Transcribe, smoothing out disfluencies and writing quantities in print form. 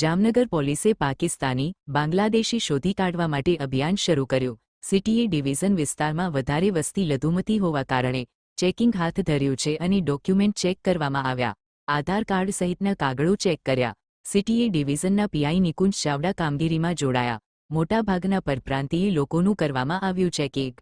જામનગર પોલીસે પાકિસ્તાની બાંગ્લાદેશી શોધી કાઢવા માટે અભિયાન શરૂ કર્યું। સિટીએ ડિવિઝન વિસ્તારમાં વધારે વસ્તી લઘુમતી હોવા કારણે ચેકિંગ હાથ ધર્યું છે અને ડોક્યુમેન્ટ ચેક કરવામાં આવ્યા। આધાર કાર્ડ સહિતના કાગળો ચેક કર્યા। સિટીએ ડિવિઝનના પીઆઈ નિકુંજ ચાવડા કામગીરીમાં જોડાયા। મોટાભાગના પરપ્રાંતીય લોકોનું કરવામાં આવ્યું ચેકિંગ।